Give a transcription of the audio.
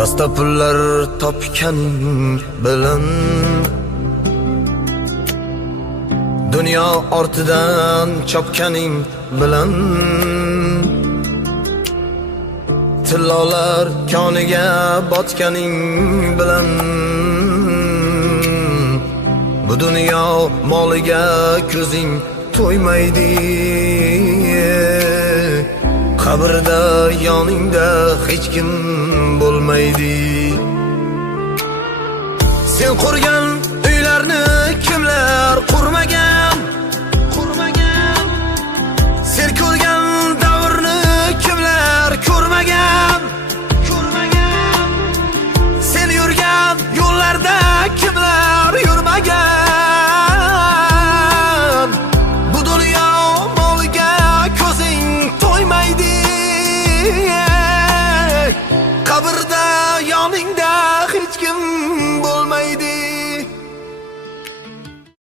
Dasta pullar topganing bilan dunyo ortidan chopganing bilan tillolar koniga botganing bilan bu dunyo moliga ko'zing to'ymaydi. Qabrda yoningda hech kim bo'lmaydi. Sen qurgan